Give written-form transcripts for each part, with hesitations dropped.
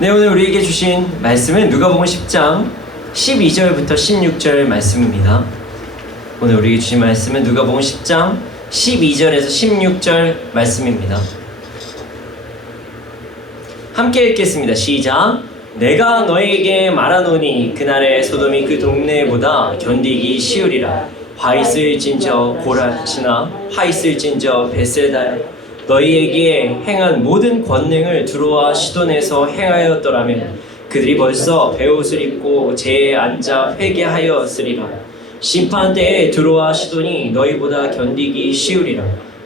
네, 오늘 우리에게 주신 말씀은 누가복음 10장 12절부터 16절 말씀입니다. 오늘 우리에게 주신 말씀은 누가복음 10장 12절에서 16절 말씀입니다. 함께 읽겠습니다. 시작. 내가 너에게 말하노니 그날의 소돔이 그 동네보다 견디기 쉬우리라. 화 있을진저 고라시나 화 있을진저 베세다야. 너희에게 행한 모든 권능을 두로와 시돈에서 행하였더라면 그들이 벌써 베옷을 입고 제에 앉아 회개하였으리라. 심판때에 두로와 시돈이 너희보다 견디기 쉬우리라.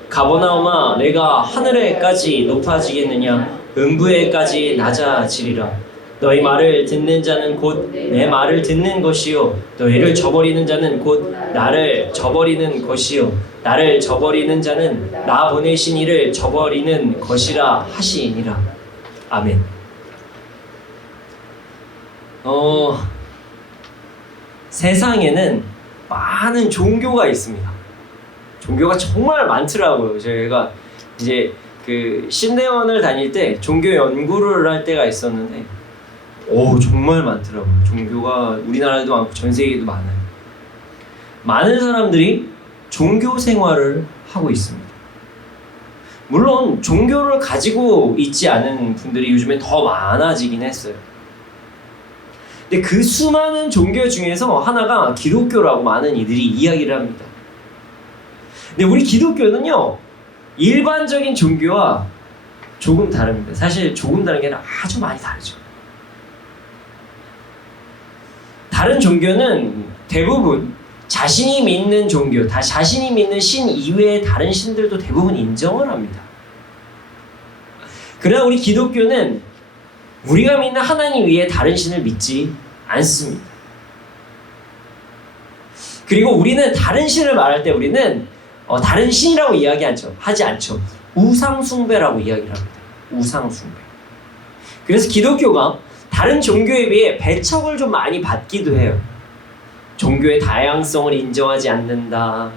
가버나움아, 내가 하늘에까지 높아지겠느냐? 음부에까지 낮아지리라. 너희 말을 듣는 자는 곧 내 말을 듣는 것이요, 너희를 저버리는 자는 곧 나를 저버리는 것이요, 나를 저버리는 자는 나 보내신 이를 저버리는 것이라 하시니라. 아멘. 세상에는 많은 종교가 있습니다. 종교가 정말 많더라고요. 저희가 이제 그 신대원을 다닐 때 종교 연구를 할 때가 있었는데, 정말 많더라고요. 종교가 우리나라에도 많고 전 세계에도 많아요. 많은 사람들이 종교 생활을 하고 있습니다. 물론 종교를 가지고 있지 않은 분들이 요즘에 더 많아지긴 했어요. 근데 그 수많은 종교 중에서 하나가 기독교라고 많은 이들이 이야기를 합니다. 근데 우리 기독교는요, 일반적인 종교와 조금 다릅니다. 사실 조금 다른 게 아니라 아주 많이 다르죠. 다른 종교는 대부분 자신이 믿는 종교, 자신이 믿는 신 이외의 다른 신들도 대부분 인정을 합니다. 그러나 우리 기독교는 우리가 믿는 하나님 외에 다른 신을 믿지 않습니다. 그리고 우리는 다른 신을 말할 때 우리는 다른 신이라고 하지 않죠. 우상숭배라고 이야기를 합니다. 우상숭배. 그래서 기독교가 다른 종교에 비해 배척을 좀 많이 받기도 해요. 종교의 다양성을 인정하지 않는다,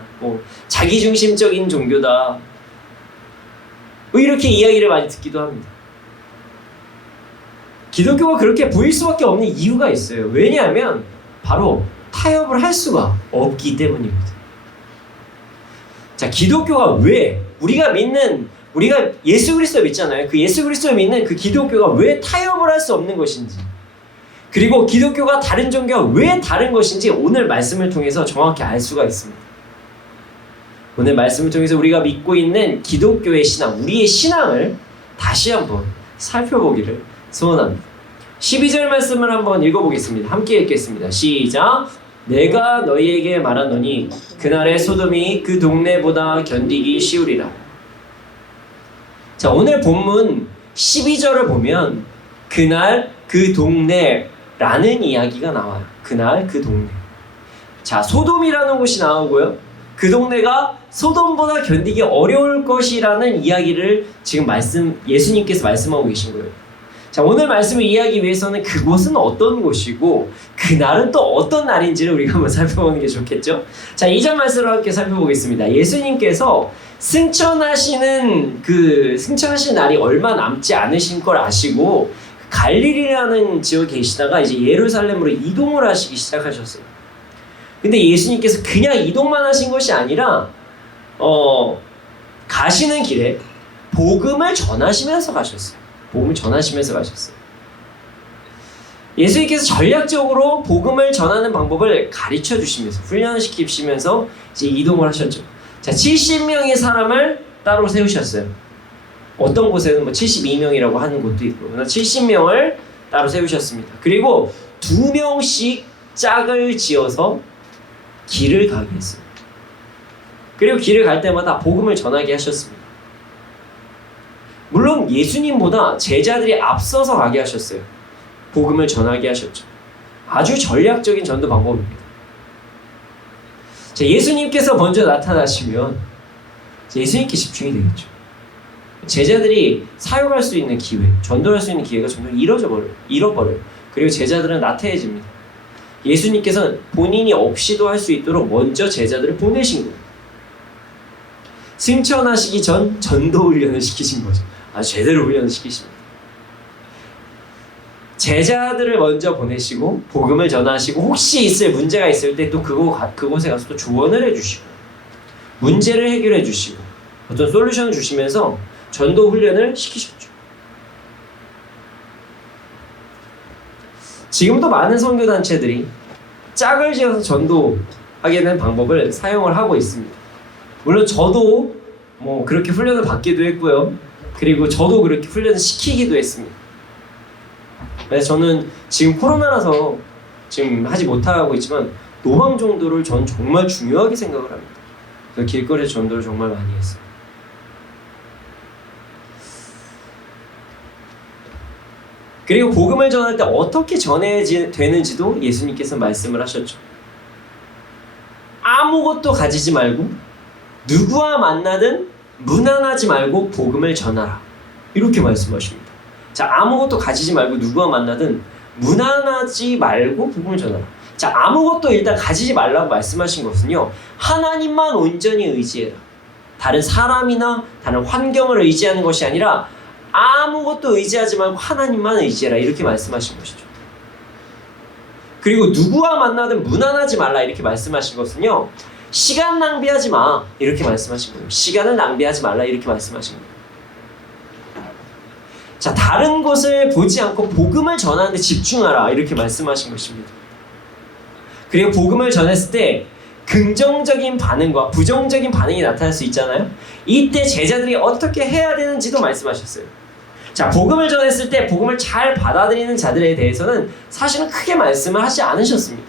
자기중심적인 종교다, 이렇게 이야기를 많이 듣기도 합니다. 기독교가 그렇게 보일 수밖에 없는 이유가 있어요. 왜냐하면 바로 타협을 할 수가 없기 때문입니다. 자, 기독교가 왜 우리가 예수 그리스도 믿잖아요. 그 예수 그리스도를 믿는 그 기독교가 왜 타협을 할 수 없는 것인지, 그리고 기독교가 다른 종교와 왜 다른 것인지 오늘 말씀을 통해서 정확히 알 수가 있습니다. 오늘 말씀을 통해서 우리가 믿고 있는 기독교의 신앙, 우리의 신앙을 다시 한번 살펴보기를 소원합니다. 12절 말씀을 한번 읽어보겠습니다. 함께 읽겠습니다. 시작. 내가 너희에게 말하노니 그날의 소돔이 그 동네보다 견디기 쉬우리라. 자, 오늘 본문 12절을 보면 그날 그 동네라는 이야기가 나와요. 그날 그 동네. 자, 소돔이라는 곳이 나오고요. 그 동네가 소돔보다 견디기 어려울 것이라는 이야기를 지금 예수님께서 말씀하고 계신 거예요. 자, 오늘 말씀을 이해하기 위해서는 그곳은 어떤 곳이고 그날은 또 어떤 날인지를 우리가 한번 살펴보는 게 좋겠죠? 자, 2절 말씀을 함께 살펴보겠습니다. 예수님께서 승천하시는 날이 얼마 남지 않으신 걸 아시고 갈릴리라는 지역에 계시다가 이제 예루살렘으로 이동을 하시기 시작하셨어요. 근데 예수님께서 그냥 이동만 하신 것이 아니라 가시는 길에 복음을 전하시면서 가셨어요. 예수님께서 전략적으로 복음을 전하는 방법을 가르쳐 주시면서 훈련시키시면서 이제 이동을 하셨죠. 자, 70명의 사람을 따로 세우셨어요. 어떤 곳에는 72명이라고 하는 곳도 있고, 70명을 따로 세우셨습니다. 그리고 2명씩 짝을 지어서 길을 가게 했어요. 그리고 길을 갈 때마다 복음을 전하게 하셨습니다. 물론 예수님보다 제자들이 앞서서 가게 하셨어요. 복음을 전하게 하셨죠. 아주 전략적인 전도 방법입니다. 자, 예수님께서 먼저 나타나시면 예수님께 집중이 되겠죠. 제자들이 사역할 수 있는 기회, 전도할 수 있는 기회가 점점 잃어버려요. 그리고 제자들은 나태해집니다. 예수님께서는 본인이 없이도 할 수 있도록 먼저 제자들을 보내신 거예요. 승천하시기 전 전도 훈련을 시키신 거죠. 아주 제대로 훈련을 시키십니다. 제자들을 먼저 보내시고 복음을 전하시고 혹시 있을 문제가 있을 때 또 그곳에 가서 또 조언을 해주시고 문제를 해결해 주시고 어떤 솔루션을 주시면서 전도 훈련을 시키셨죠. 지금도 많은 선교단체들이 짝을 지어서 전도하게 된 방법을 사용을 하고 있습니다. 물론 저도 뭐 그렇게 훈련을 받기도 했고요. 그리고 저도 그렇게 훈련을 시키기도 했습니다. 그래서 저는 지금 코로나라서 지금 하지 못하고 있지만 노방 전도를 전 정말 중요하게 생각을 합니다. 그 길거리 전도를 정말 많이 했어요. 그리고 복음을 전할 때 어떻게 전해야 되는지도 예수님께서 말씀을 하셨죠. 아무것도 가지지 말고 누구와 만나든 무난하지 말고 복음을 전하라. 이렇게 말씀하십니다. 자, 아무것도 가지지 말고 누구와 만나든 무난하지 말고 복음을 전하라. 자, 아무것도 일단 가지지 말라고 말씀하신 것은요, 하나님만 온전히 의지해라. 다른 사람이나 다른 환경을 의지하는 것이 아니라 아무것도 의지하지 말고 하나님만 의지해라. 이렇게 말씀하신 것이죠. 그리고 누구와 만나든 무난하지 말라. 이렇게 말씀하신 것은요, 시간 낭비하지 마. 이렇게 말씀하신 거예요. 시간을 낭비하지 말라. 이렇게 말씀하신 거예요. 자, 다른 것을 보지 않고 복음을 전하는 데 집중하라. 이렇게 말씀하신 것입니다. 그리고 복음을 전했을 때 긍정적인 반응과 부정적인 반응이 나타날 수 있잖아요. 이때 제자들이 어떻게 해야 되는지도 말씀하셨어요. 자, 복음을 전했을 때 복음을 잘 받아들이는 자들에 대해서는 사실은 크게 말씀을 하지 않으셨습니다.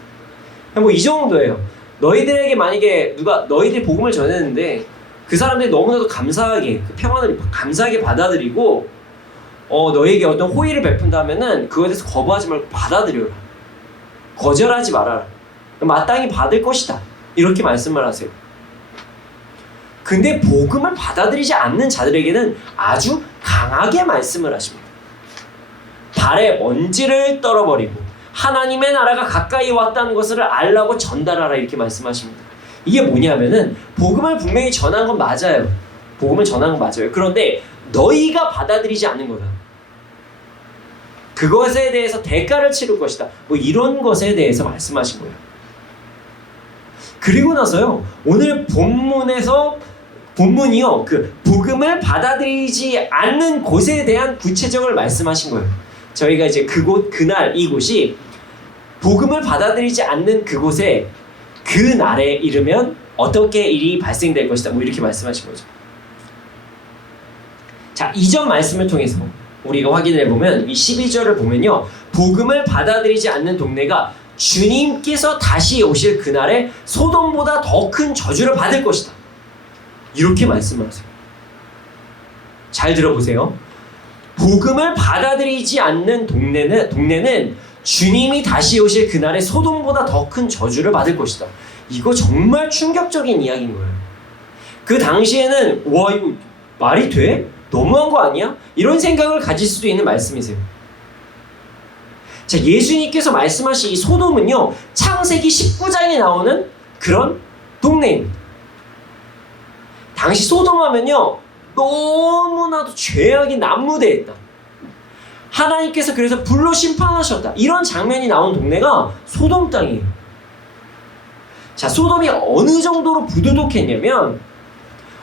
뭐 이 정도예요. 너희들에게 만약에 누가 너희들이 복음을 전했는데 그 사람들이 너무나도 감사하게 그 평안을 감사하게 받아들이고 너에게 어떤 호의를 베푼다면은 그거에 대해서 거부하지 말고 받아들여라. 거절하지 말아라. 마땅히 받을 것이다. 이렇게 말씀을 하세요. 근데 복음을 받아들이지 않는 자들에게는 아주 강하게 말씀을 하십니다. 발에 먼지를 떨어버리고 하나님의 나라가 가까이 왔다는 것을 알라고 전달하라. 이렇게 말씀하십니다. 이게 뭐냐면은 복음을 분명히 전한 건 맞아요. 복음을 전한 건 맞아요. 그런데 너희가 받아들이지 않는 거다. 그것에 대해서 대가를 치를 것이다. 뭐 이런 것에 대해서 말씀하신 거예요. 그리고 나서요, 오늘 본문이요, 그 복음을 받아들이지 않는 곳에 대한 구체적으로 말씀하신 거예요. 저희가 이제 그날 이곳이 복음을 받아들이지 않는 그곳에 그 날에 이르면 어떻게 일이 발생될 것이다. 뭐 이렇게 말씀하신 거죠. 자, 이전 말씀을 통해서 우리가 확인해 보면 이 12절을 보면요, 복음을 받아들이지 않는 동네가 주님께서 다시 오실 그날에 소돔보다 더 큰 저주를 받을 것이다. 이렇게 말씀을 하세요. 잘 들어보세요. 복음을 받아들이지 않는 동네는 주님이 다시 오실 그날에 소돔보다 더 큰 저주를 받을 것이다. 이거 정말 충격적인 이야기인 거예요. 그 당시에는 와, 이거 말이 돼? 너무한 거 아니야? 이런 생각을 가질 수도 있는 말씀이세요. 자, 예수님께서 말씀하신 이 소돔은요, 창세기 19장에 나오는 그런 동네입니다. 당시 소돔 하면요, 너무나도 죄악이 난무되어 있다. 하나님께서 그래서 불로 심판하셨다. 이런 장면이 나온 동네가 소돔 땅이에요. 자, 소돔이 어느 정도로 부도덕했냐면,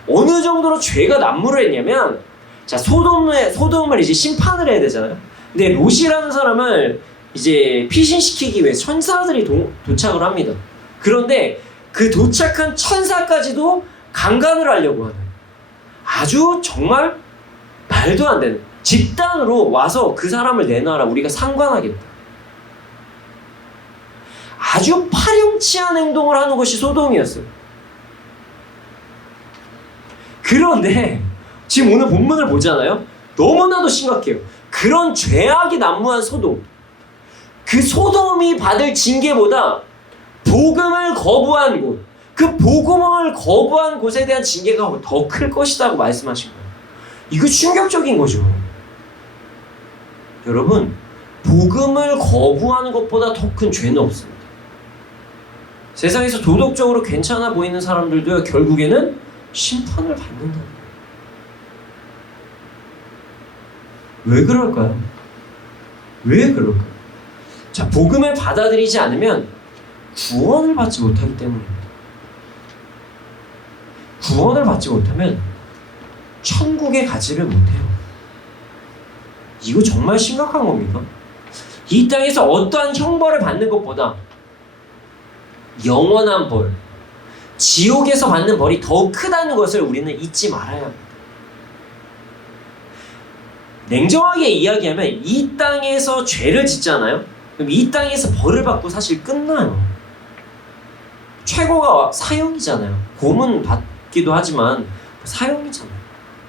어느 정도로 죄가 난무를 했냐면, 자, 소돔을 이제 심판을 해야 되잖아요. 근데 롯이라는 사람을 이제 피신시키기 위해 천사들이 도착을 합니다. 그런데 그 도착한 천사까지도 강간을 하려고 하는, 아주 정말 말도 안 되는, 집단으로 와서 그 사람을 내놔라, 우리가 상관하겠다. 아주 파렴치한 행동을 하는 것이 소돔이었어요. 그런데 지금 오늘 본문을 보잖아요. 너무나도 심각해요. 그런 죄악이 난무한 소돔, 그 소돔이 받을 징계보다 복음을 거부한 곳, 그 복음을 거부한 곳에 대한 징계가 더 클 것이라고 말씀하신 거예요. 이거 충격적인 거죠. 여러분, 복음을 거부하는 것보다 더 큰 죄는 없습니다. 세상에서 도덕적으로 괜찮아 보이는 사람들도 결국에는 심판을 받는다. 왜 그럴까요? 왜 그럴까요? 자, 복음을 받아들이지 않으면 구원을 받지 못하기 때문입니다. 구원을 받지 못하면 천국에 가지를 못해요. 이거 정말 심각한 겁니다. 이 땅에서 어떠한 형벌을 받는 것보다 영원한 벌, 지옥에서 받는 벌이 더욱 크다는 것을 우리는 잊지 말아야 합니다. 냉정하게 이야기하면 이 땅에서 죄를 짓잖아요. 그럼 이 땅에서 벌을 받고 사실 끝나요. 최고가 사형이잖아요. 고문 받기도 하지만 사형이잖아요.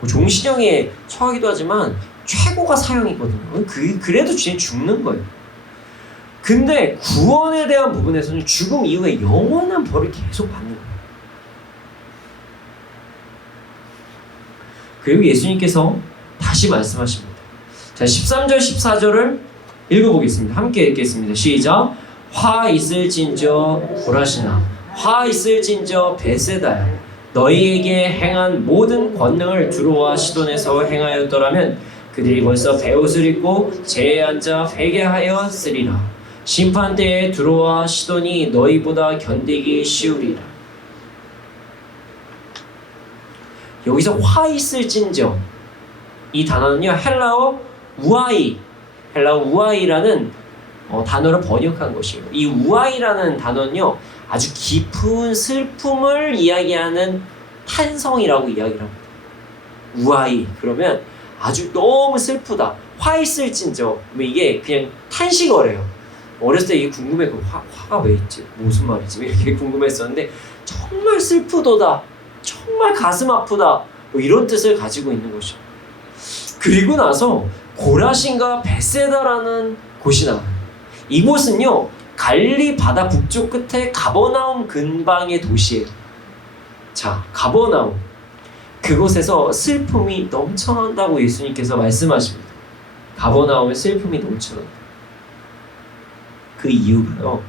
종신형에 처하기도 하지만 최고가 사형이거든요. 그래도 죄는 죽는 거예요. 근데 구원에 대한 부분에서는 죽음 이후에 영원한 벌을 계속 받는 거예요. 그리고 예수님께서 다시 말씀하십니다. 자, 13절 14절을 읽어보겠습니다. 함께 읽겠습니다. 시작. 화 있을진저 고라시나, 화 있을진저 베세다야, 너희에게 행한 모든 권능을 두로와 시돈에서 행하였더라면 그들이 벌써 베옷을 입고 제에 앉아 회개하였으리라. 심판 때에 두로와 시돈이 너희보다 견디기 쉬우리라. 여기서 화 있을진저, 이 단어는요 헬라어 우아이라는 단어를 번역한 것이에요. 이 우아이라는 단어는요 아주 깊은 슬픔을 이야기하는 탄성이라고 이야기를 합니다. 우아이, 그러면 아주 너무 슬프다. 화 있을진저, 이게 그냥 탄식어래요. 어렸을 때 이게 궁금했고, 화가 왜 있지? 무슨 말이지? 이렇게 궁금했었는데 정말 슬프도다, 정말 가슴 아프다, 이런 뜻을 가지고 있는 것이죠. 그리고 나서 고라신과 베세다라는 곳이 나와요. 이곳은요 갈릴리 바다 북쪽 끝에 가버나움 근방의 도시예요. 자, 가버나움, 그곳에서 슬픔이 넘쳐난다고 예수님께서 말씀하십니다. 가버나움에 슬픔이 넘쳐난다. 그 이유가요,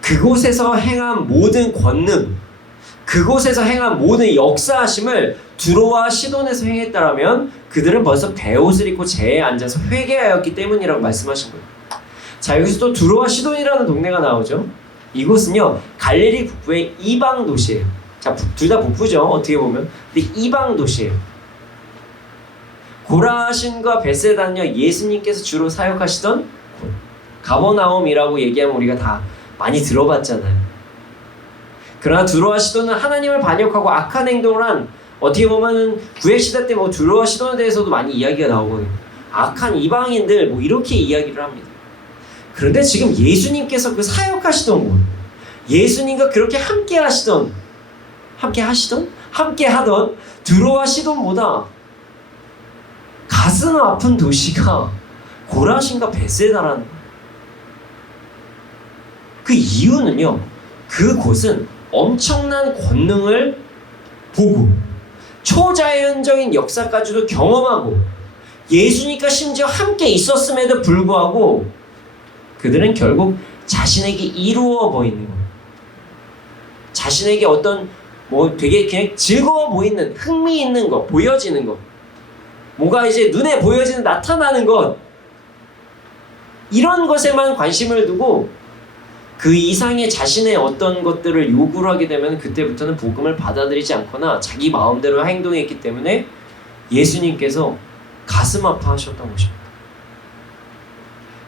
그곳에서 행한 모든 권능, 그곳에서 행한 모든 역사하심을 두로와 시돈에서 행했다라면 그들은 벌써 베옷을 입고 제에 앉아서 회개하였기 때문이라고 말씀하신 거예요. 자, 여기서 또 두로와 시돈이라는 동네가 나오죠. 이곳은요 갈릴리 북부의 이방 도시예요. 자, 둘 다 북부죠, 어떻게 보면. 근데 이방 도시예요. 고라신과 베세다는요 예수님께서 주로 사역하시던 곳. 가버나움이라고 얘기하면 우리가 다 많이 들어봤잖아요. 그러나 두로와 시돈은 하나님을 반역하고 악한 행동을 한, 어떻게 보면은 구약시대 때 두로와 시돈에 대해서도 많이 이야기가 나오거든요. 악한 이방인들 이렇게 이야기를 합니다. 그런데 지금 예수님께서 그 사역하시던 곳, 예수님과 그렇게 함께 하던 두로와 시돈보다 가슴 아픈 도시가 고라신과 베세다라는 거예요. 그 이유는요, 그곳은 엄청난 권능을 보고 초자연적인 역사까지도 경험하고 예수님과 심지어 함께 있었음에도 불구하고 그들은 결국 자신에게 이루어 보이는 것, 자신에게 어떤 되게 그냥 즐거워 보이는, 흥미 있는 것, 보여지는 것, 뭔가 이제 눈에 보여지는, 나타나는 것, 이런 것에만 관심을 두고 그 이상의 자신의 어떤 것들을 요구를 하게 되면 그때부터는 복음을 받아들이지 않거나 자기 마음대로 행동했기 때문에 예수님께서 가슴 아파하셨던 것입니다.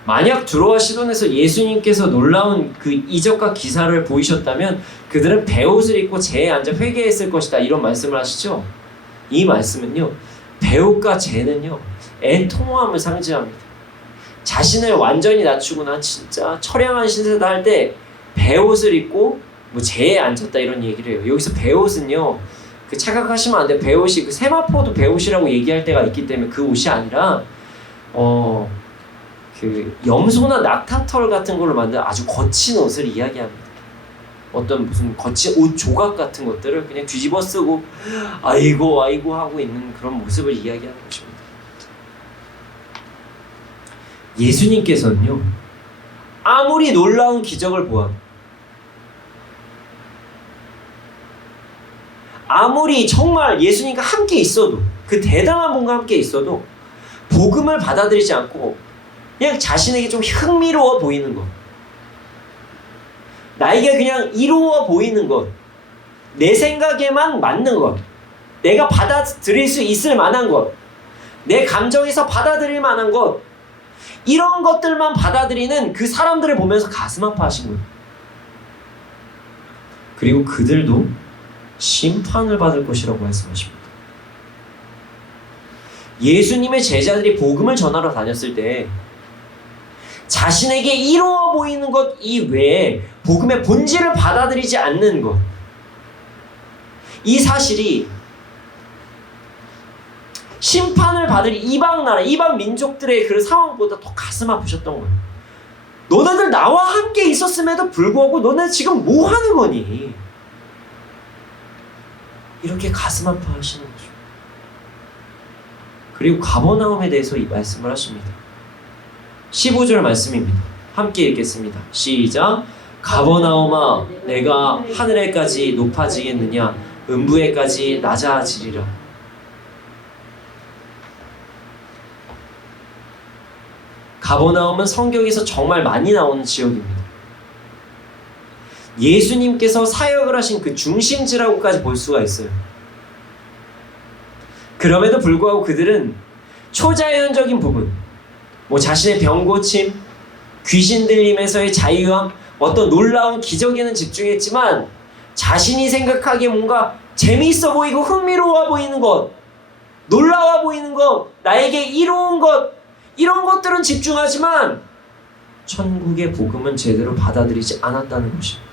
만약 두로와 시돈에서 예수님께서 놀라운 그 이적과 기사를 보이셨다면 그들은 베옷을 입고 제에 앉아 회개했을 것이다, 이런 말씀을 하시죠. 이 말씀은요, 베옷과 제는요 애통함을 상징합니다. 자신을 완전히 낮추거나 진짜 처량한 신세다 할 때 베옷을 입고 제에 앉았다, 이런 얘기를 해요. 여기서 베옷은요, 그 착각하시면 안 돼요. 베옷이 그 세마포도 베옷이라고 얘기할 때가 있기 때문에 그 옷이 아니라 그 염소나 낙타털 같은 걸로 만든 아주 거친 옷을 이야기합니다. 어떤 무슨 거친 옷 조각 같은 것들을 그냥 뒤집어 쓰고 아이고 하고 있는 그런 모습을 이야기하는 것입니다. 예수님께서는요 아무리 놀라운 기적을 보아도, 아무리 정말 예수님과 함께 있어도, 그 대단한 분과 함께 있어도 복음을 받아들이지 않고 그냥 자신에게 좀 흥미로워 보이는 것, 나에게 그냥 이로워 보이는 것, 내 생각에만 맞는 것, 내가 받아들일 수 있을 만한 것, 내 감정에서 받아들일 만한 것, 이런 것들만 받아들이는 그 사람들을 보면서 가슴 아파하신 거예요. 그리고 그들도 심판을 받을 것이라고 말씀하십니다. 예수님의 제자들이 복음을 전하러 다녔을 때 자신에게 이로워 보이는 것 이외에 복음의 본질을 받아들이지 않는 것, 이 사실이 심판을 받을 이방 나라, 이방 민족들의 그 상황보다 더 가슴 아프셨던 거예요. 너네들 나와 함께 있었음에도 불구하고 너네 지금 뭐 하는 거니? 이렇게 가슴 아파하시는 거죠. 그리고 가버나움에 대해서 이 말씀을 하십니다. 15절 말씀입니다. 함께 읽겠습니다. 시작. 가버나움아, 내가 하늘에까지 높아지겠느냐? 음부에까지 낮아지리라. 가버나움은 성경에서 정말 많이 나오는 지역입니다. 예수님께서 사역을 하신 그 중심지라고까지 볼 수가 있어요. 그럼에도 불구하고 그들은 초자연적인 부분, 자신의 병 고침, 귀신 들림에서의 자유함, 어떤 놀라운 기적에는 집중했지만 자신이 생각하기에 뭔가 재미있어 보이고 흥미로워 보이는 것, 놀라워 보이는 것, 나에게 이로운 것, 이런 것들은 집중하지만 천국의 복음은 제대로 받아들이지 않았다는 것입니다.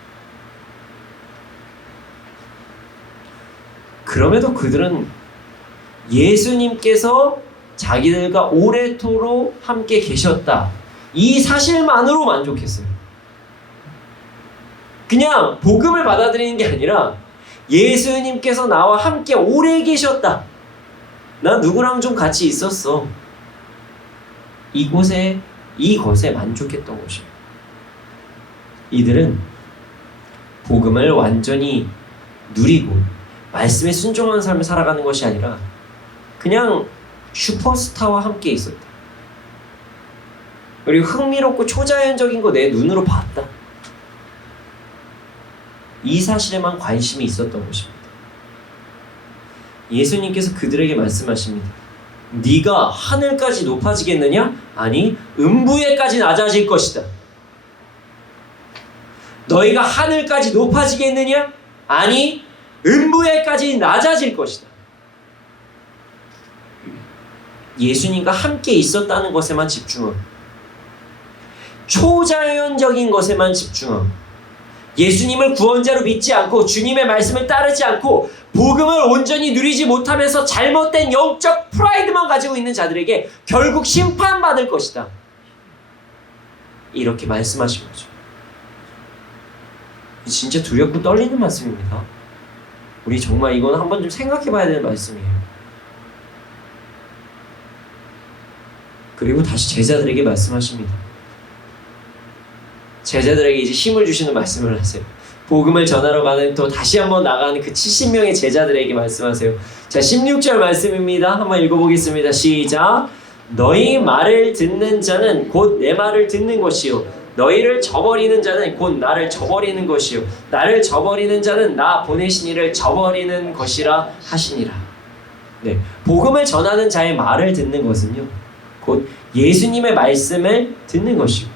그럼에도 그들은 예수님께서 자기들과 오래도록 함께 계셨다, 이 사실만으로 만족했어요. 그냥 복음을 받아들이는 게 아니라 예수님께서 나와 함께 오래 계셨다, 나 누구랑 좀 같이 있었어, 이것에 만족했던 것입니다. 이들은 복음을 완전히 누리고 말씀에 순종하는 삶을 살아가는 것이 아니라 그냥 슈퍼스타와 함께 있었다. 그리고 흥미롭고 초자연적인 거 내 눈으로 봤다. 이 사실에만 관심이 있었던 것입니다. 예수님께서 그들에게 말씀하십니다. 네가 하늘까지 높아지겠느냐? 아니, 음부에까지 낮아질 것이다. 너희가 하늘까지 높아지겠느냐? 아니, 음부에까지 낮아질 것이다. 예수님과 함께 있었다는 것에만 집중함, 초자연적인 것에만 집중함, 예수님을 구원자로 믿지 않고 주님의 말씀을 따르지 않고 복음을 온전히 누리지 못하면서 잘못된 영적 프라이드만 가지고 있는 자들에게 결국 심판받을 것이다, 이렇게 말씀하신 거죠. 진짜 두렵고 떨리는 말씀입니다. 우리 정말 이건 한번 좀 생각해 봐야 되는 말씀이에요. 그리고 다시 제자들에게 말씀하십니다. 제자들에게 이제 힘을 주시는 말씀을 하세요. 복음을 전하러 가는, 또 다시 한번 나가는 그 70명의 제자들에게 말씀하세요. 자, 16절 말씀입니다. 한번 읽어보겠습니다. 시작. 너희 말을 듣는 자는 곧 내 말을 듣는 것이요, 너희를 저버리는 자는 곧 나를 저버리는 것이요, 나를 저버리는 자는 나 보내신 이를 저버리는 것이라 하시니라. 네, 복음을 전하는 자의 말을 듣는 것은요, 곧 예수님의 말씀을 듣는 것이고,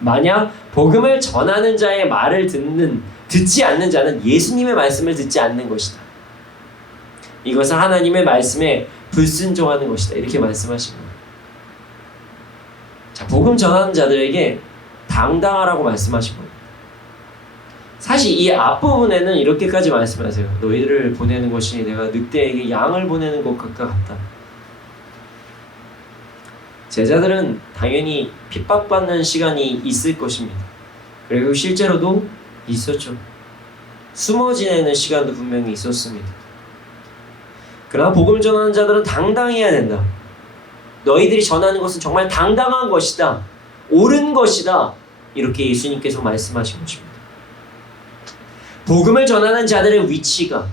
만약 복음을 전하는 자의 말을 듣지 않는 자는 예수님의 말씀을 듣지 않는 것이다. 이것은 하나님의 말씀에 불순종하는 것이다, 이렇게 말씀하신 거예요. 자, 복음 전하는 자들에게 당당하라고 말씀하신 거예요. 사실 이 앞부분에는 이렇게까지 말씀하세요. 너희를 보내는 것이 내가 늑대에게 양을 보내는 것과 같다. 제자들은 당연히 핍박받는 시간이 있을 것입니다. 그리고 실제로도 있었죠. 숨어 지내는 시간도 분명히 있었습니다. 그러나 복음을 전하는 자들은 당당해야 된다. 너희들이 전하는 것은 정말 당당한 것이다, 옳은 것이다, 이렇게 예수님께서 말씀하신 것입니다. 복음을 전하는 자들의 위치가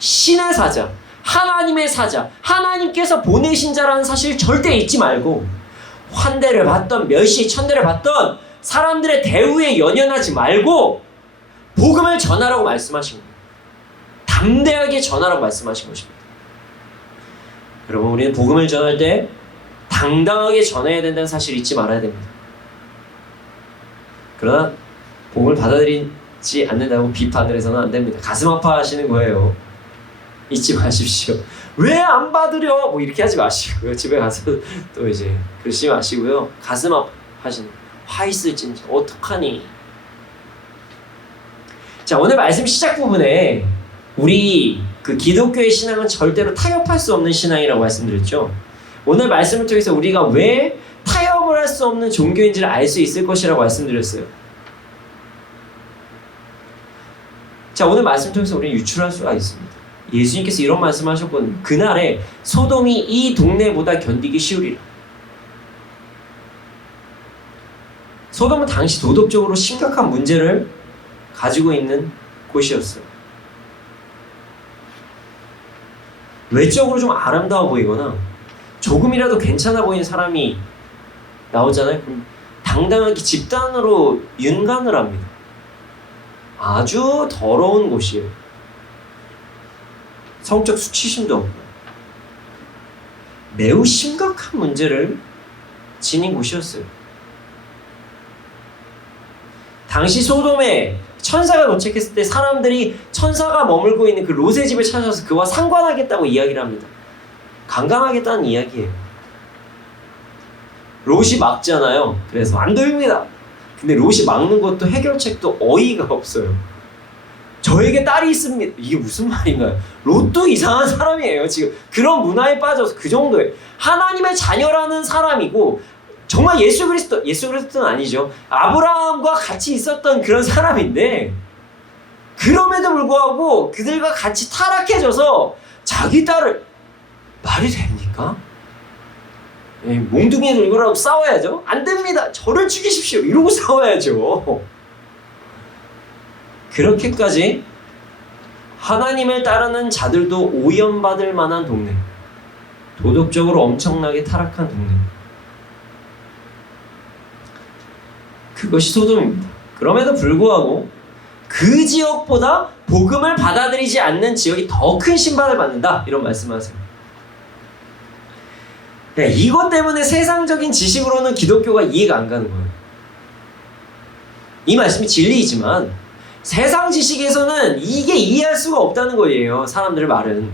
신의 사자, 하나님의 사자, 하나님께서 보내신 자라는 사실 절대 잊지 말고 환대를 받던 멸시, 천대를 받던 사람들의 대우에 연연하지 말고 복음을 전하라고 말씀하신 거예요. 담대하게 전하라고 말씀하신 것입니다. 여러분, 우리는 복음을 전할 때 당당하게 전해야 된다는 사실 잊지 말아야 됩니다. 그러나 복음을 받아들이지 않는다고 비판을 해서는 안 됩니다. 가슴 아파하시는 거예요. 잊지 마십시오. 왜 안 받으려? 뭐 이렇게 하지 마시고요. 집에 가서 또 이제 그러시지 마시고요. 가슴 아파하시는, 화 있을진지 어떡하니? 자, 오늘 말씀 시작 부분에 우리 그 기독교의 신앙은 절대로 타협할 수 없는 신앙이라고 말씀드렸죠. 오늘 말씀을 통해서 우리가 왜 타협을 할 수 없는 종교인지를 알 수 있을 것이라고 말씀드렸어요. 자, 오늘 말씀을 통해서 우리는 유출할 수가 있습니다. 예수님께서 이런 말씀하셨거든요. 그날에 소돔이 이 동네보다 견디기 쉬우리라. 소돔은 당시 도덕적으로 심각한 문제를 가지고 있는 곳이었어요. 외적으로 좀 아름다워 보이거나 조금이라도 괜찮아 보이는 사람이 나오잖아요. 그럼 당당하게 집단으로 윤관을 합니다. 아주 더러운 곳이에요. 성적 수치심도 없고 매우 심각한 문제를 지닌 곳이었어요. 당시 소돔에 천사가 도착했을 때 사람들이 천사가 머물고 있는 그 롯의 집을 찾아서 그와 상관하겠다고 이야기를 합니다. 강간하겠다는 이야기예요. 롯이 막잖아요. 그래서 안 됩니다. 근데 롯이 막는 것도 해결책도 어이가 없어요. 저에게 딸이 있습니다. 이게 무슨 말인가요? 롯도 이상한 사람이에요. 지금 그런 문화에 빠져서 그 정도예요. 하나님의 자녀라는 사람이고 정말 예수 그리스도는 아니죠. 아브라함과 같이 있었던 그런 사람인데 그럼에도 불구하고 그들과 같이 타락해져서 자기 딸을 말이 됩니까? 몽둥이를 이거라고 싸워야죠. 안 됩니다. 저를 죽이십시오. 이러고 싸워야죠. 그렇게까지 하나님을 따르는 자들도 오염받을 만한 동네, 도덕적으로 엄청나게 타락한 동네, 그것이 소돔입니다. 그럼에도 불구하고 그 지역보다 복음을 받아들이지 않는 지역이 더 큰 심판을 받는다, 이런 말씀을 하세요. 이것 때문에 세상적인 지식으로는 기독교가 이해가 안 가는 거예요. 이 말씀이 진리이지만 세상 지식에서는 이게 이해할 수가 없다는 거예요. 사람들의 말은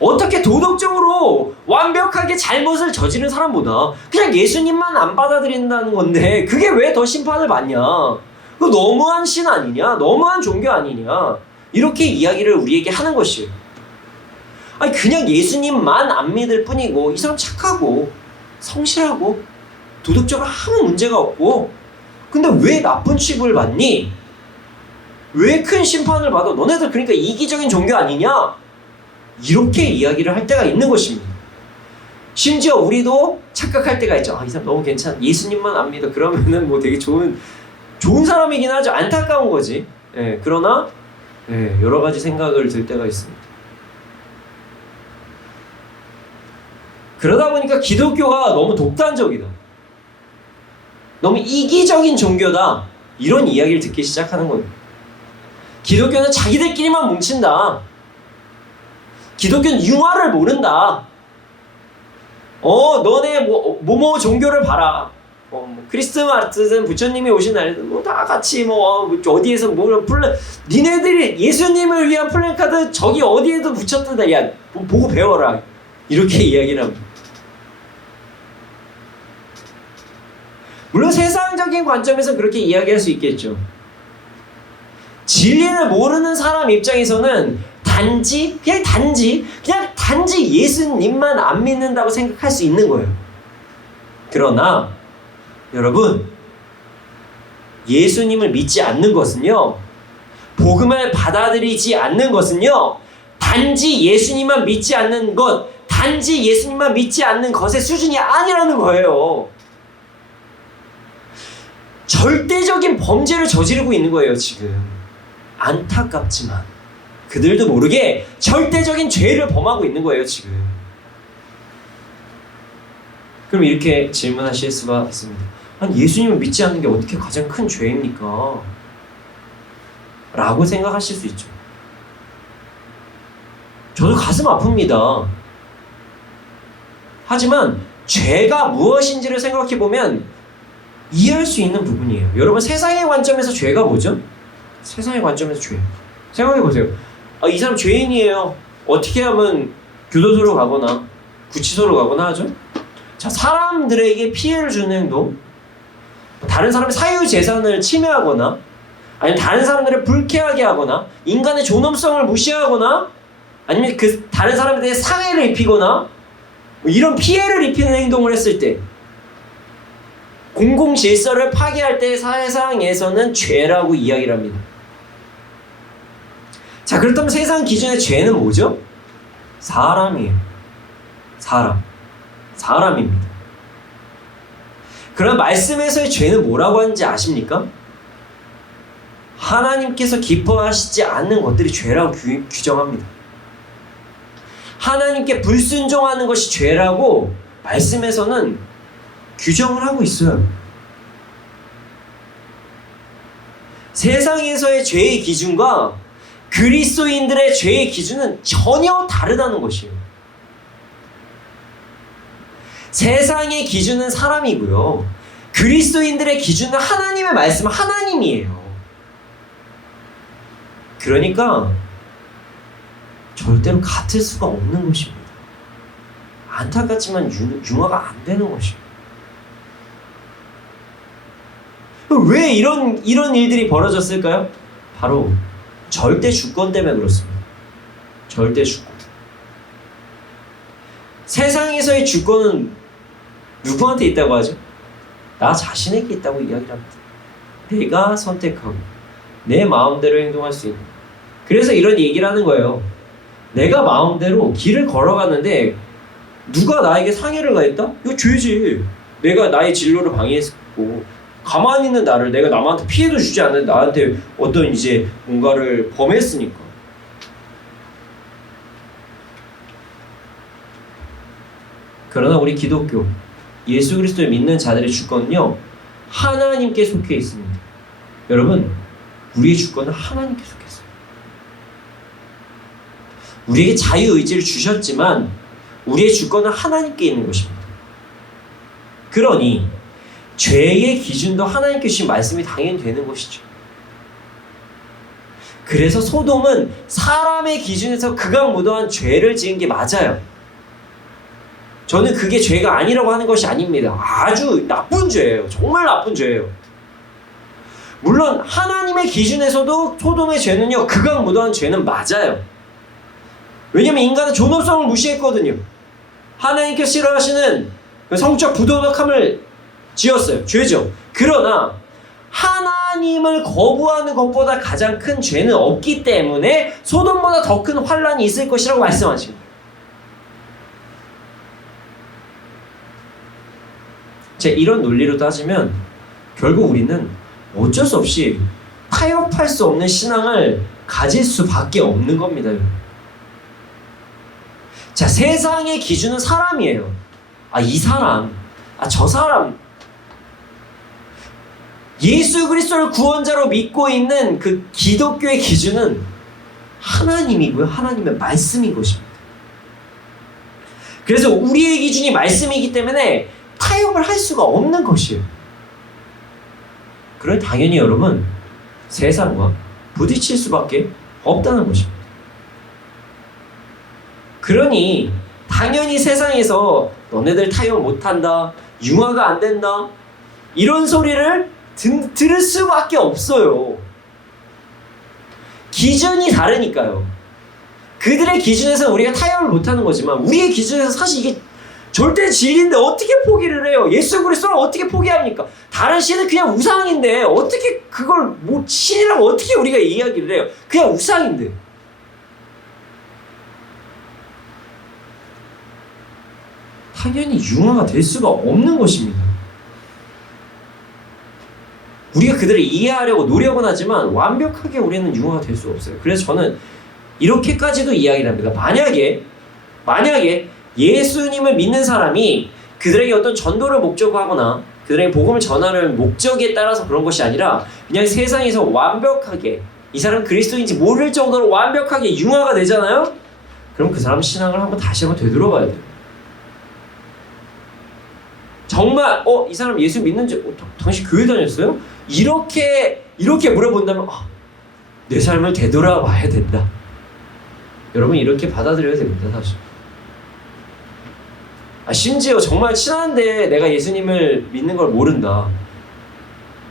어떻게 도덕적으로 완벽하게 잘못을 저지른 사람보다 그냥 예수님만 안 받아들인다는 건데 그게 왜 더 심판을 받냐? 그거 너무한 신 아니냐? 너무한 종교 아니냐? 이렇게 이야기를 우리에게 하는 것이에요. 아니 그냥 예수님만 안 믿을 뿐이고 이 사람 착하고 성실하고 도덕적으로 아무 문제가 없고 근데 왜 나쁜 취급을 받니? 왜 큰 심판을 받아? 너네들 그러니까 이기적인 종교 아니냐? 이렇게 이야기를 할 때가 있는 것입니다. 심지어 우리도 착각할 때가 있죠. 이 사람 너무 괜찮아. 예수님만 안 믿어. 그러면은 뭐 되게 좋은 사람이긴 하죠. 안타까운 거지. 그러나 여러 가지 생각을 들 때가 있습니다. 그러다 보니까 기독교가 너무 독단적이다. 너무 이기적인 종교다. 이런 이야기를 듣기 시작하는 거예요. 기독교는 자기들끼리만 뭉친다. 기독교는 융화를 모른다. 너네 뭐뭐 종교를 봐라. 크리스마스는 부처님이 오신 날 다 같이 어디에서 니네들이 예수님을 위한 플랜카드 저기 어디에도 붙였던데 야 보고 배워라. 이렇게 이야기를 합니다. 물론 세상적인 관점에서 그렇게 이야기할 수 있겠죠. 진리를 모르는 사람 입장에서는 단지 예수님만 안 믿는다고 생각할 수 있는 거예요. 그러나 여러분, 예수님을 믿지 않는 것은요, 복음을 받아들이지 않는 것은요, 단지 예수님만 믿지 않는 것, 단지 예수님만 믿지 않는 것의 수준이 아니라는 거예요. 절대적인 범죄를 저지르고 있는 거예요, 지금. 안타깝지만 그들도 모르게 절대적인 죄를 범하고 있는 거예요, 지금. 그럼 이렇게 질문하실 수가 있습니다. 아니, 예수님을 믿지 않는 게 어떻게 가장 큰 죄입니까? 라고 생각하실 수 있죠. 저도 가슴 아픕니다. 하지만 죄가 무엇인지를 생각해보면 이해할 수 있는 부분이에요. 여러분, 세상의 관점에서 죄가 뭐죠? 세상의 관점에서 죄. 생각해보세요. 이 사람 죄인이에요. 어떻게 하면 교도소로 가거나 구치소로 가거나 하죠? 자, 사람들에게 피해를 주는 행동, 다른 사람의 사유재산을 침해하거나, 아니면 다른 사람들을 불쾌하게 하거나, 인간의 존엄성을 무시하거나, 아니면 그 다른 사람에 대해 상해를 입히거나, 이런 피해를 입히는 행동을 했을 때, 공공 질서를 파괴할 때 세상에서는 죄라고 이야기를 합니다. 자, 그렇다면 세상 기준의 죄는 뭐죠? 사람이에요. 사람입니다. 그럼 말씀에서의 죄는 뭐라고 하는지 아십니까? 하나님께서 기뻐하시지 않는 것들이 죄라고 규정합니다. 하나님께 불순종하는 것이 죄라고 말씀에서는 규정을 하고 있어요. 세상에서의 죄의 기준과 그리스도인들의 죄의 기준은 전혀 다르다는 것이에요. 세상의 기준은 사람이고요. 그리스도인들의 기준은 하나님의 말씀, 하나님이에요. 그러니까 절대로 같을 수가 없는 것입니다. 안타깝지만 융화가 안 되는 것이에요. 왜 이런 일들이 벌어졌을까요? 바로 절대 주권 때문에 그렇습니다. 절대 주권. 세상에서의 주권은 누구한테 있다고 하죠? 나 자신에게 있다고 이야기를 합니다. 내가 선택하고 내 마음대로 행동할 수 있는. 그래서 이런 얘기를 하는 거예요. 내가 마음대로 길을 걸어가는데 누가 나에게 상해를 가했다? 이거 죄지. 내가 나의 진로를 방해했고, 가만히 있는 나를, 내가 남한테 피해도 주지 않는 나한테 어떤 이제 뭔가를 범했으니까. 그러나 우리 기독교, 예수 그리스도를 믿는 자들의 주권은요, 하나님께 속해 있습니다. 여러분, 우리의 주권은 하나님께 속해 있어요. 우리에게 자유의지를 주셨지만 우리의 주권은 하나님께 있는 것입니다. 그러니 죄의 기준도 하나님께 주신 말씀이 당연히 되는 것이죠. 그래서 소돔은 사람의 기준에서 극악무도한 죄를 지은 게 맞아요. 저는 그게 죄가 아니라고 하는 것이 아닙니다. 아주 나쁜 죄예요. 정말 나쁜 죄예요. 물론 하나님의 기준에서도 소돔의 죄는요, 극악무도한 죄는 맞아요. 왜냐하면 인간은 존엄성을 무시했거든요. 하나님께서 싫어하시는 성적 부도덕함을 지었어요. 죄죠. 그러나 하나님을 거부하는 것보다 가장 큰 죄는 없기 때문에 소돔보다 더 큰 환난이 있을 것이라고 말씀하십니다. 이런 논리로 따지면 결국 우리는 어쩔 수 없이 타협할 수 없는 신앙을 가질 수밖에 없는 겁니다. 자, 세상의 기준은 사람이에요. 이 사람, 저 사람. 예수 그리스도를 구원자로 믿고 있는 그 기독교의 기준은 하나님이고요. 하나님의 말씀인 것입니다. 그래서 우리의 기준이 말씀이기 때문에 타협을 할 수가 없는 것이에요. 그럼 당연히 여러분, 세상과 부딪힐 수밖에 없다는 것입니다. 그러니 당연히 세상에서 너네들 타협 못한다, 융화가 안 된다, 이런 소리를 들을 수밖에 없어요. 기준이 다르니까요. 그들의 기준에서 우리가 타협을 못하는 거지만 우리의 기준에서 사실 이게 절대 진리인데 어떻게 포기를 해요? 예수 그리스도를 어떻게 포기합니까? 다른 신은 그냥 우상인데 어떻게 그걸 신이라고 어떻게 우리가 이야기를 해요? 그냥 우상인데. 당연히 융화가 될 수가 없는 것입니다. 우리가 그들을 이해하려고 노력은 하지만 완벽하게 우리는 융화가 될 수 없어요. 그래서 저는 이렇게까지도 이야기를 합니다. 만약에 예수님을 믿는 사람이 그들에게 어떤 전도를 목적으로 하거나 그들에게 복음을 전하는 목적에 따라서 그런 것이 아니라 그냥 세상에서 완벽하게 이 사람 그리스도인지 모를 정도로 완벽하게 융화가 되잖아요? 그럼 그 사람 신앙을 다시 한번 되돌아봐야 돼요. 정말 이 사람 예수 믿는지 당신 교회 다녔어요? 이렇게 물어본다면 내 삶을 되돌아봐야 된다. 여러분 이렇게 받아들여야 됩니다. 사실. 심지어 정말 친한데 내가 예수님을 믿는 걸 모른다.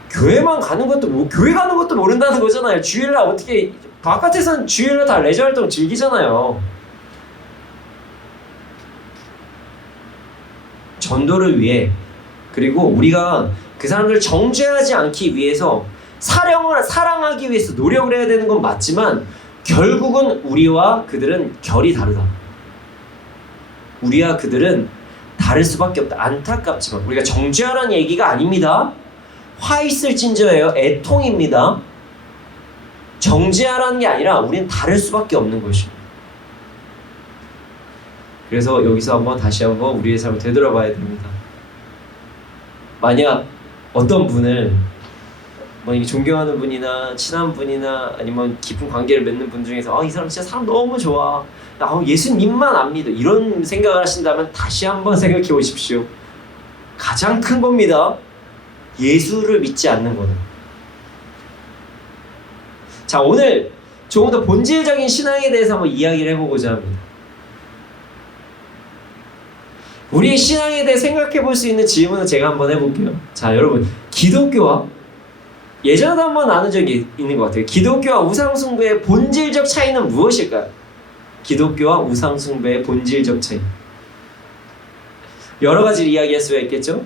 교회만 가는 것도 교회 가는 것도 모른다는 거잖아요. 주일날 어떻게 바깥에서는 주일날 다 레저 활동 즐기잖아요. 전도를 위해 그리고 우리가 그 사람들을 정죄하지 않기 위해서 사랑하기 위해서 노력을 해야 되는 건 맞지만 결국은 우리와 그들은 결이 다르다. 우리와 그들은 다를 수밖에 없다. 안타깝지만 우리가 정죄하라는 얘기가 아닙니다. 화 있을진저예요. 애통입니다. 정죄하라는 게 아니라 우리는 다를 수밖에 없는 것입니다. 그래서 여기서 다시 한번 우리의 삶을 되돌아봐야 됩니다. 만약 어떤 분을 존경하는 분이나 친한 분이나 아니면 깊은 관계를 맺는 분 중에서 이 사람 진짜 사람 너무 좋아. 나 예수님만 안 믿어. 이런 생각을 하신다면 다시 한번 생각해 보십시오. 가장 큰 겁니다. 예수를 믿지 않는 거는. 자, 오늘 조금 더 본질적인 신앙에 대해서 한번 이야기를 해보고자 합니다. 우리의 신앙에 대해 생각해 볼 수 있는 질문을 제가 한번 해볼게요. 자, 여러분, 기독교와 예전에도 한번 나눈 적이 있는 것 같아요. 기독교와 우상숭배의 본질적 차이는 무엇일까요? 기독교와 우상숭배의 본질적 차이. 여러 가지를 이야기할 수가 있겠죠?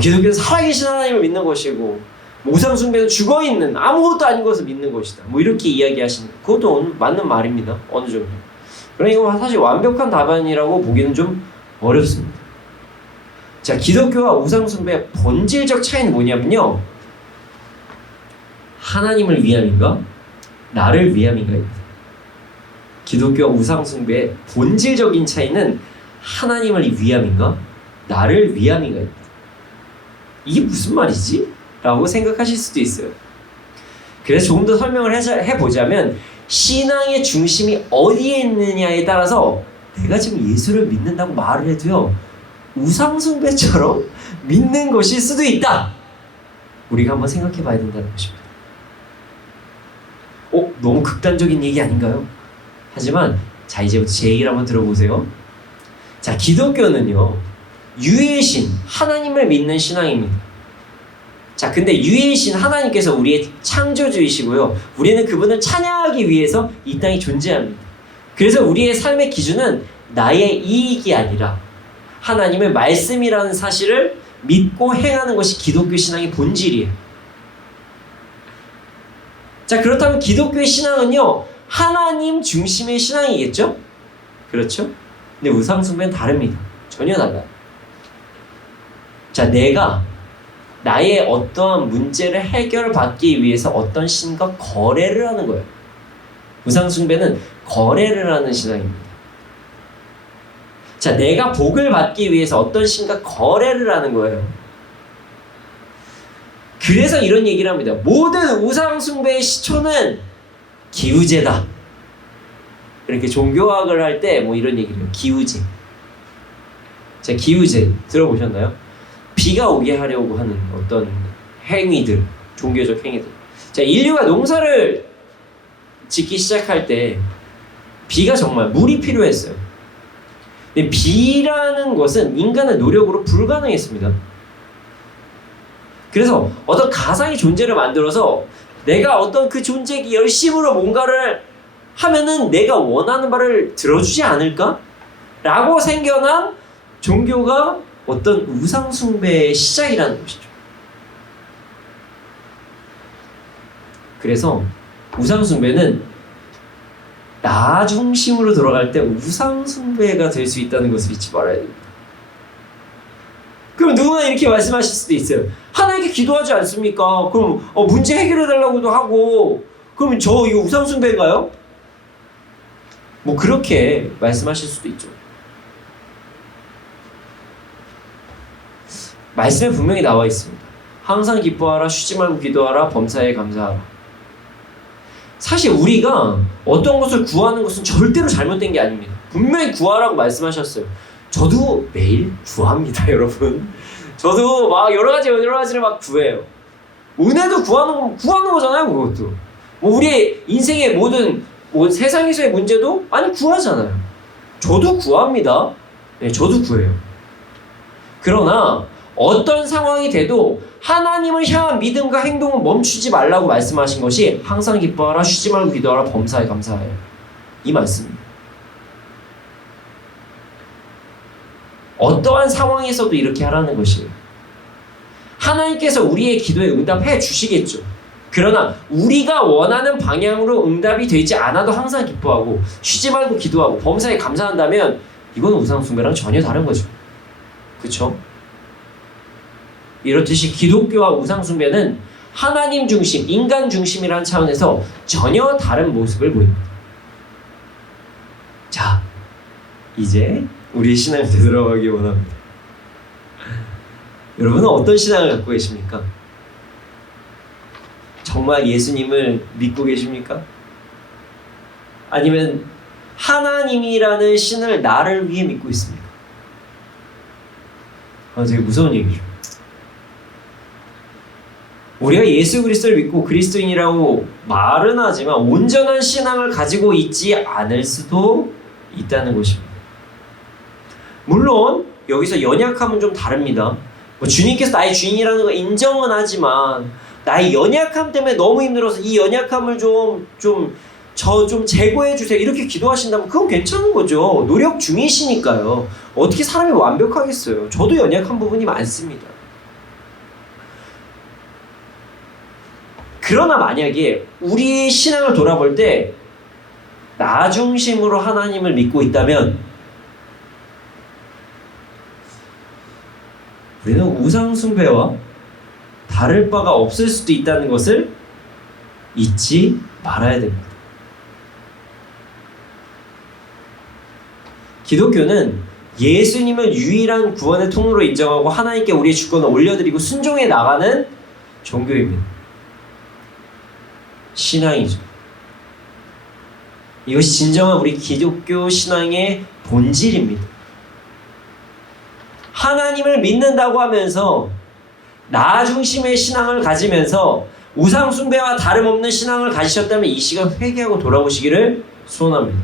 기독교는 살아계신 하나님을 믿는 것이고, 우상숭배는 죽어있는 아무것도 아닌 것을 믿는 것이다. 이렇게 이야기하시는 것. 그것도 맞는 말입니다. 어느 정도. 그러니까 사실 완벽한 답안이라고 보기는 좀 어렵습니다. 자, 기독교와 우상숭배의 본질적 차이는 뭐냐면요. 하나님을 위함인가? 나를 위함인가입니다. 기독교와 우상숭배의 본질적인 차이는 하나님을 위함인가? 나를 위함인가입니다. 이게 무슨 말이지? 라고 생각하실 수도 있어요. 그래서 조금 더 설명을 해보자면 신앙의 중심이 어디에 있느냐에 따라서 내가 지금 예수를 믿는다고 말을 해도요 우상숭배처럼 믿는 것일 수도 있다. 우리가 한번 생각해 봐야 된다는 것입니다. 너무 극단적인 얘기 아닌가요? 하지만 자, 이제부터 제 얘기를 한번 들어보세요. 자, 기독교는요 유일신 하나님을 믿는 신앙입니다. 자, 근데 유일신 하나님께서 우리의 창조주이시고요, 우리는 그분을 찬양하기 위해서 이 땅에 존재합니다. 그래서 우리의 삶의 기준은 나의 이익이 아니라 하나님의 말씀이라는 사실을 믿고 행하는 것이 기독교 신앙의 본질이에요. 자, 그렇다면 기독교의 신앙은요 하나님 중심의 신앙이겠죠? 그렇죠? 근데 우상숭배는 다릅니다. 전혀 달라요. 자, 내가 나의 어떠한 문제를 해결받기 위해서 어떤 신과 거래를 하는 거예요. 우상숭배는 거래를 하는 신앙입니다. 자, 내가 복을 받기 위해서 어떤 신과 거래를 하는 거예요. 그래서 이런 얘기를 합니다. 모든 우상숭배의 시초는 기우제다. 이렇게 종교학을 할 때 이런 얘기를 해요. 기우제. 자, 기우제 들어보셨나요? 비가 오게 하려고 하는 어떤 행위들, 종교적 행위들. 자, 인류가 농사를 짓기 시작할 때 비가 정말 물이 필요했어요. 근데 비라는 것은 인간의 노력으로 불가능했습니다. 그래서 어떤 가상의 존재를 만들어서 내가 어떤 그 존재에게 열심으로 뭔가를 하면은 내가 원하는 바를 들어주지 않을까? 라고 생겨난 종교가 어떤 우상숭배의 시작이라는 것이죠. 그래서 우상숭배는 나 중심으로 돌아갈 때 우상숭배가 될 수 있다는 것을 잊지 말아야 됩니다. 그럼 누구나 이렇게 말씀하실 수도 있어요. 하나님께 기도하지 않습니까? 그럼 문제 해결해달라고도 하고, 그럼 저 이거 우상숭배인가요? 그렇게 말씀하실 수도 있죠. 말씀에 분명히 나와 있습니다. 항상 기뻐하라, 쉬지 말고 기도하라, 범사에 감사하라. 사실 우리가 어떤 것을 구하는 것은 절대로 잘못된 게 아닙니다. 분명히 구하라고 말씀하셨어요. 저도 매일 구합니다, 여러분. 저도 막 여러 가지를 막 구해요. 은혜도 구하는 거잖아요, 그것도. 뭐 우리의 인생의 모든 세상에서의 문제도 구하잖아요. 저도 구합니다. 네, 저도 구해요. 그러나 어떤 상황이 돼도 하나님을 향한 믿음과 행동은 멈추지 말라고 말씀하신 것이 항상 기뻐하라, 쉬지 말고 기도하라, 범사에 감사하라. 이 말씀입니다. 어떠한 상황에서도 이렇게 하라는 것이에요. 하나님께서 우리의 기도에 응답해 주시겠죠. 그러나 우리가 원하는 방향으로 응답이 되지 않아도 항상 기뻐하고 쉬지 말고 기도하고 범사에 감사한다면 이건 우상숭배랑 전혀 다른 거죠. 그렇죠? 이렇듯이 기독교와 우상숭배는 하나님 중심, 인간 중심이라는 차원에서 전혀 다른 모습을 보입니다. 자, 이제 우리의 신앙을 되돌아가기 원합니다. 여러분은 어떤 신앙을 갖고 계십니까? 정말 예수님을 믿고 계십니까? 아니면 하나님이라는 신을 나를 위해 믿고 있습니까? 되게 무서운 얘기죠. 우리가 예수 그리스도를 믿고 그리스도인이라고 말은 하지만 온전한 신앙을 가지고 있지 않을 수도 있다는 것입니다. 물론 여기서 연약함은 좀 다릅니다. 주님께서 나의 주인이라는 걸 인정은 하지만 나의 연약함 때문에 너무 힘들어서 이 연약함을 좀 제거해 주세요. 이렇게 기도하신다면 그건 괜찮은 거죠. 노력 중이시니까요. 어떻게 사람이 완벽하겠어요. 저도 연약한 부분이 많습니다. 그러나 만약에 우리의 신앙을 돌아볼 때 나 중심으로 하나님을 믿고 있다면 우리는 우상숭배와 다를 바가 없을 수도 있다는 것을 잊지 말아야 됩니다. 기독교는 예수님을 유일한 구원의 통로로 인정하고 하나님께 우리의 주권을 올려드리고 순종해 나가는 종교입니다. 신앙이죠. 이것이 진정한 우리 기독교 신앙의 본질입니다. 하나님을 믿는다고 하면서 나 중심의 신앙을 가지면서 우상 숭배와 다름없는 신앙을 가지셨다면 이 시간 회개하고 돌아오시기를 소원합니다.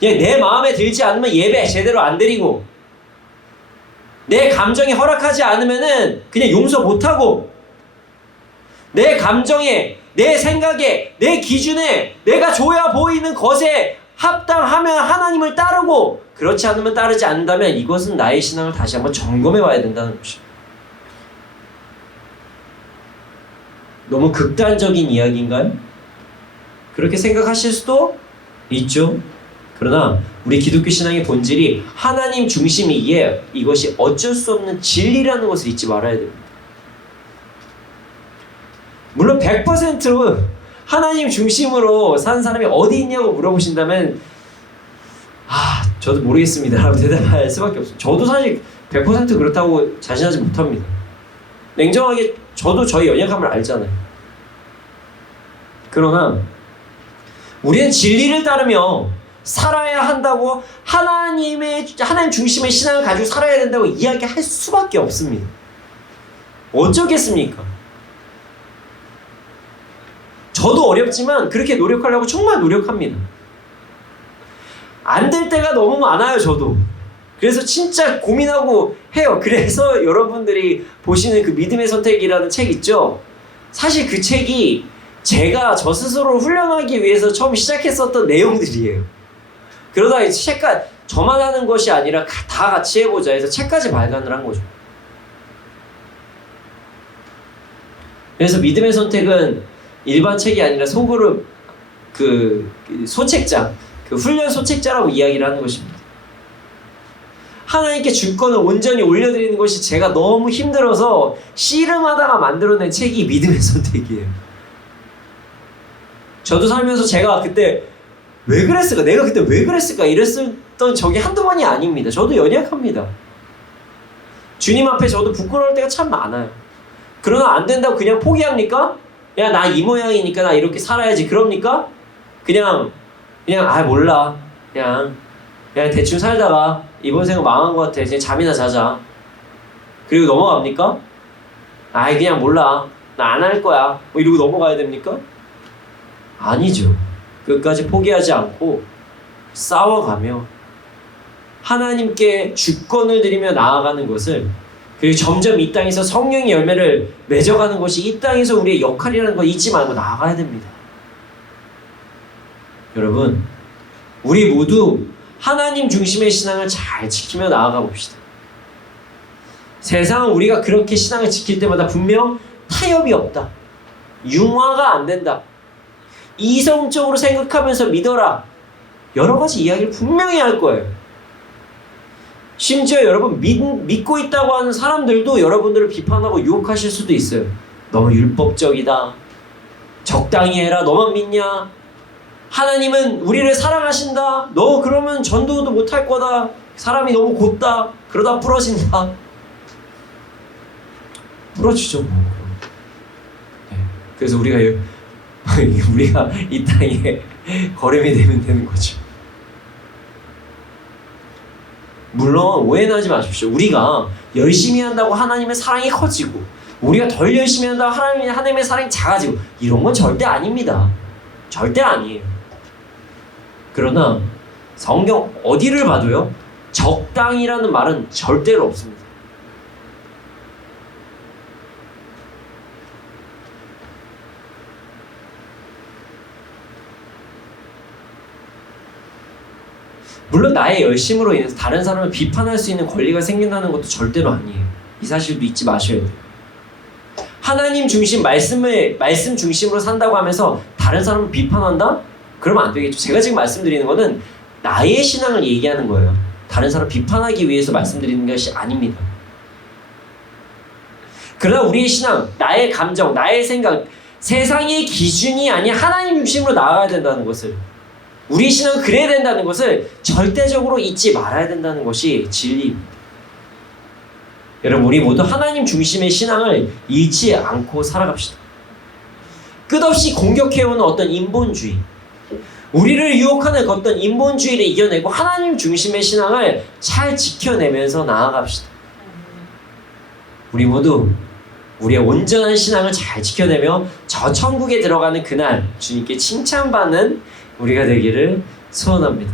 그냥 내 마음에 들지 않으면 예배 제대로 안 드리고 내 감정이 허락하지 않으면은 그냥 용서 못하고 내 감정에 내 생각에 내 기준에 내가 좋아 보이는 것에 합당하면 하나님을 따르고 그렇지 않으면 따르지 않는다면 이것은 나의 신앙을 다시 한번 점검해 봐야 된다는 것입니다. 너무 극단적인 이야기인가요? 그렇게 생각하실 수도 있죠. 그러나 우리 기독교 신앙의 본질이 하나님 중심이기에 이것이 어쩔 수 없는 진리라는 것을 잊지 말아야 됩니다. 물론 100% 하나님 중심으로 사는 사람이 어디 있냐고 물어보신다면 저도 모르겠습니다 라고 대답할 수밖에 없어요. 저도 사실 100% 그렇다고 자신하지 못합니다. 냉정하게 저도 저희 연약함을 알잖아요. 그러나 우리는 진리를 따르며 살아야 한다고 하나님 중심의 신앙을 가지고 살아야 된다고 이야기할 수밖에 없습니다. 어쩌겠습니까? 저도 어렵지만 그렇게 노력하려고 정말 노력합니다. 안 될 때가 너무 많아요, 저도. 그래서 진짜 고민하고 해요. 그래서 여러분들이 보시는 그 믿음의 선택이라는 책 있죠? 사실 그 책이 제가 저 스스로 훈련하기 위해서 처음 시작했었던 내용들이에요. 그러다 책까지 저만 하는 것이 아니라 다 같이 해보자 해서 책까지 발간을 한 거죠. 그래서 믿음의 선택은 일반 책이 아니라 소그룹 그 소책자, 그 훈련 소책자라고 이야기를 하는 것입니다. 하나님께 주권을 온전히 올려드리는 것이 제가 너무 힘들어서 씨름하다가 만들어낸 책이 믿음의 선택이에요. 저도 살면서 제가 그때 왜 그랬을까? 내가 그때 왜 그랬을까? 이랬었던 적이 한두 번이 아닙니다. 저도 연약합니다. 주님 앞에 저도 부끄러울 때가 참 많아요. 그러나 안 된다고 그냥 포기합니까? 야, 나 이 모양이니까 나 이렇게 살아야지. 그럽니까? 그냥 몰라. 그냥 대충 살다가 이번 생은 망한 것 같아. 그냥 잠이나 자자. 그리고 넘어갑니까? 아이, 그냥 몰라. 나 안 할 거야. 뭐 이러고 넘어가야 됩니까? 아니죠. 끝까지 포기하지 않고 싸워가며 하나님께 주권을 드리며 나아가는 것을, 그리고 점점 이 땅에서 성령의 열매를 맺어가는 것이 이 땅에서 우리의 역할이라는 걸 잊지 말고 나아가야 됩니다. 여러분, 우리 모두 하나님 중심의 신앙을 잘 지키며 나아가 봅시다. 세상은 우리가 그렇게 신앙을 지킬 때마다 분명 타협이 없다, 융화가 안 된다, 이성적으로 생각하면서 믿어라, 여러 가지 이야기를 분명히 할 거예요. 심지어 여러분 믿고 있다고 하는 사람들도 여러분들을 비판하고 유혹하실 수도 있어요. 너무 율법적이다, 적당히 해라, 너만 믿냐, 하나님은 우리를 사랑하신다, 너 그러면 전도도 못할 거다, 사람이 너무 곧다, 그러다 부러진다. 부러지죠 뭐. 네. 그래서 우리가 이 땅에 걸음이 되는 거죠. 물론 오해는 하지 마십시오. 우리가 열심히 한다고 하나님의 사랑이 커지고, 우리가 덜 열심히 한다고 하나님의 사랑이 작아지고, 이런 건 절대 아닙니다. 절대 아니에요. 그러나 성경 어디를 봐도요, 적당이라는 말은 절대로 없습니다. 물론 나의 열심으로 인해서 다른 사람을 비판할 수 있는 권리가 생긴다는 것도 절대로 아니에요. 이 사실도 잊지 마셔야 돼요. 하나님 중심, 말씀 중심으로 산다고 하면서 다른 사람을 비판한다? 그러면 안 되겠죠. 제가 지금 말씀드리는 거는 나의 신앙을 얘기하는 거예요. 다른 사람을 비판하기 위해서 말씀드리는 것이 아닙니다. 그러나 우리의 신앙, 나의 감정, 나의 생각, 세상의 기준이 아닌 하나님 중심으로 나아가야 된다는 것을, 우리 신앙은 그래야 된다는 것을 절대적으로 잊지 말아야 된다는 것이 진리입니다. 여러분, 우리 모두 하나님 중심의 신앙을 잃지 않고 살아갑시다. 끝없이 공격해오는 어떤 인본주의, 우리를 유혹하는 어떤 인본주의를 이겨내고 하나님 중심의 신앙을 잘 지켜내면서 나아갑시다. 우리 모두 우리의 온전한 신앙을 잘 지켜내며 저 천국에 들어가는 그날 주님께 칭찬받는 우리가 되기를 소원합니다.